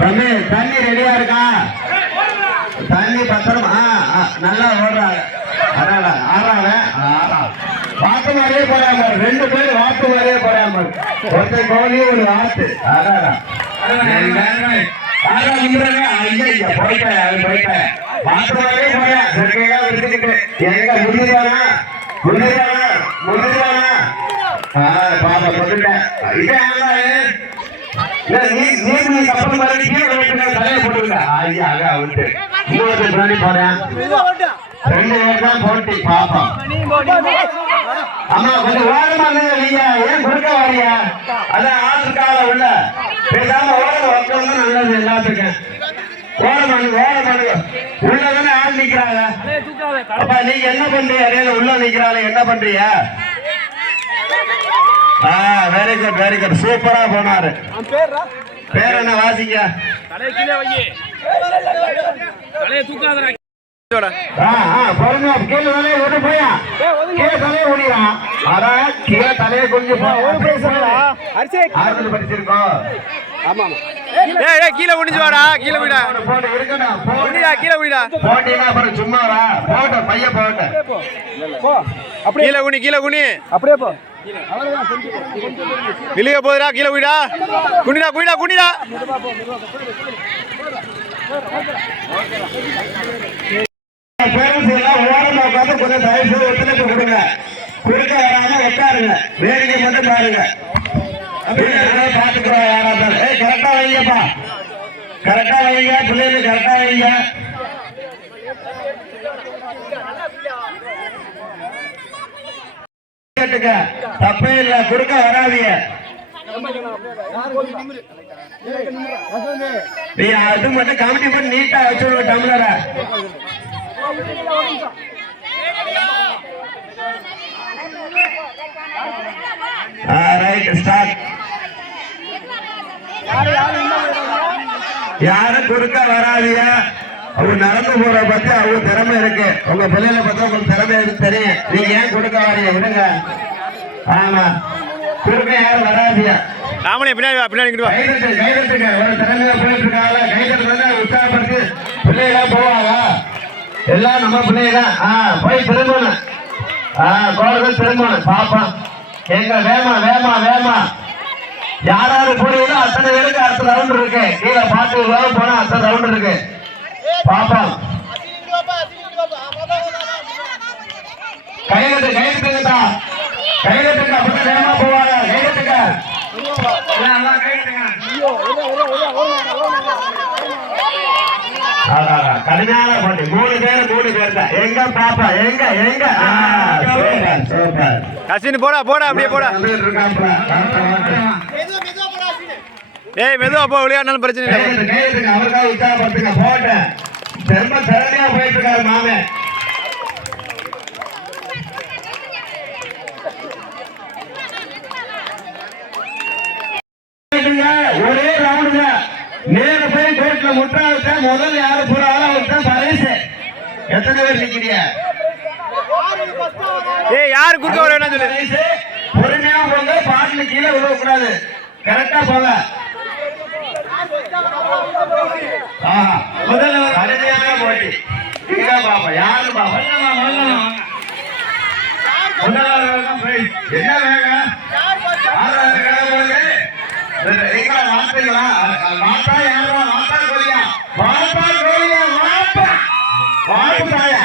தம்பி தண்ணி ரெடியா இருக்கா? தண்ணி பத்திரமா நல்லா ஓடுறாங்க. வாத்து மாதிரியே போறாங்க. 2 பேர் வாத்து மாதிரியே போறாங்க. ஒருத்தர் கோழி ஒரு வாத்து. போயிட்டேன் வாத்து மாதிரியே போறேன். எடுத்துக்கிட்டு எங்க முடிஞ்சானா பாப்பா சொல்லிட்டேன். நீ கப்பல் மாதிரி தலையை போட்டுருக்க. பின்னாடி போறேன். 2 பேர் தான் போட்டி பாப்பா. ஆமா கொஞ்சம் ஓரமா இல்லையா? ஏன் குறுக்க வாரியா? அதான் ஆற்றுக்கால உள்ள பேசாம ஓரம் உட்காந்து நல்லது எல்லாத்துக்கும். ஓரமானுங்க உள்ளதானே ஆள் நிக்கிறாங்க. அப்ப நீங்க என்ன பண்றீங்க? உள்ள நிக்கிறாங்க என்ன பண்றீங்க? வெரி குட் சூப்பரா போனாரு. பேர் என்ன வாசிங்க? தலையை கொஞ்சம் படிச்சிருக்கோம். கீழே குனிஞ்சு வாடா. கீழே விடா. கீழே விடா. போட்டீங்கன்னா சும்மாவா? போட்ட பைய போட்ட. கீழே குனி அப்படியே போ. விழுக போதுடா. கீழே விடா. குனிடா. ஓரமா உட்காந்து கொஞ்சம் தயவு ஒத்துழைப்பு கொடுங்க. குறுக்க வராம உட்காருங்க. வேடிக்கை மட்டும் பாருங்க. பாத்துக்கிறோம். யாராவது கரெக்டா வைங்கப்பா. கரெக்டா வைங்க. பிள்ளைங்க கரெக்டா வைங்க. தப்பே இல்ல. குறுக்க வராதீங்க. அது மட்டும் கமிட்டி பண்ணி நீட்டா வச்சு டம்ளர. யாரும் குறுக்க வராதியா. அவங்க நடந்து போற பத்தி அவங்க திறமை இருக்கு. உங்க பிள்ளைகளை பார்த்தா உங்களுக்கு திறமை இருக்கு தெரியும். நீங்க ஏன் குறுக்க வரீங்க? விடுங்க. ஆமா குறுக்க யாரும் வராதியா. பின்னாடி கைதட்டுங்க. ஒரு திறமையா போயிட்டு இருக்காங்க. கைதட்டு உற்சாகப்படுத்தி பிள்ளைகளாம் போவாங்க. எல்லாம் நம்ம பிள்ளைதான். போய் திரும்பணும். கோடை திரும்பணும். பாப்பா எங்க வேமா யாராவது போறீங்களோ அத்தனை பேருக்கு அடுத்த ரவுண்ட் இருக்கு. கீழே பாட்டு போனா அடுத்த ரவுண்ட் இருக்கு. பாப்பா கைதட்டுங்கடா. கைதட்டுங்க. அப்பதான் வேகமா போவாங்க. கைதட்டுங்க. கடுமையான போட்டி. 3 பேர் தான். எங்க பாப்பா எங்க கசின் போடா அப்படியே போடா. மெதுவா போ. விளையாடுனாலும் பிரச்சனை இல்லை. அவருக்காக உற்சாகப்படுத்துங்க. போட்டேன் திறமையா போயிட்டு இருக்காரு மாமே. ஒரே ரவுண்டுங்க. நேர போய் கோர்ட்ல முட்டாள முதல் யாரு போறாரோ அவருக்கு தான் பரிசு. எத்தனை பேர் நிக்கிறீங்க? யாரு குறுக்க வர வேணாம் சொல்லு. பொறுமையா போங்க. பாட்டுல கீழே விழக்கூடாது. கரெக்டா போங்க. முதல்ல கடுமையான போட்டி. பாப்பா யாரு பாப்பா என்ன வேக வார்த்தைகளா? மாட்டா யாரா? மாட்டா கோழியா? மாட்டா கோழியா? மாட்டா வாய்ப்பு தாயா?